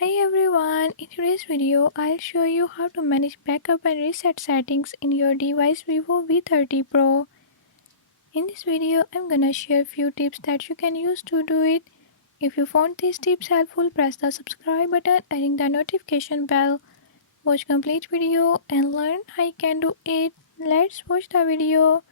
Hi everyone, in today's video I'll show you how to manage backup and reset settings in your device Vivo V30 Pro. In this video I'm gonna share few tips that you can use to do it. If you found these tips helpful, press the subscribe button and ring the notification bell. Watch complete video and learn how you can do it. Let's watch the video.